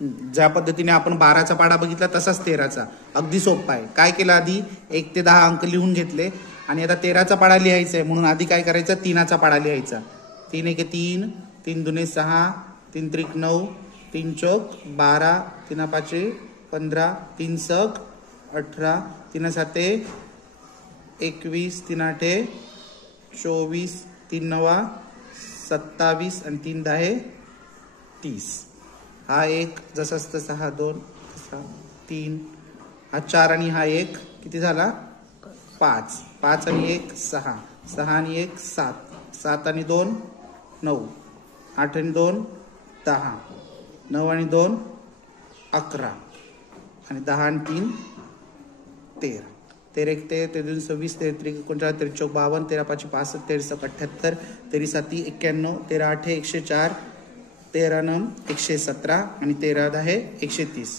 ज्या पद्धतीने आपण 12चा पाढा बघितला तसाच 13चा, अगदी सोपा आहे. काय केलं, आधी 1 ते 10 अंक लिहून घेतले आणि आता 13चा पाढा लिहायचा आहे म्हणून आधी काय करायचं, 3चा पाढा लिहायचा. 3 1 3, 3 2 6, 3 3 9, 3 चौक 12, 3 5 15, 3 सक 18, 3 7 21, 3 8 24, 3 9 27 आणि 3 10 30. हा 1 जसाच तसा, हा 2 तसा, 3 हा 4 आणि हा 1 किती झाला 5, 5 आणि 1 6, 6 आणि 1 7, 7 आणि 2 9, 8 आणि 2 10, 9 आणि 2 11 आणि 10 आणि 3 13. 13 1 13, 2 26, 13 39, 13 चौक 52, 13 5 65, 13 7 78, 13 7 91, 13 8 104, 13 9 117 आणि 13 10 130.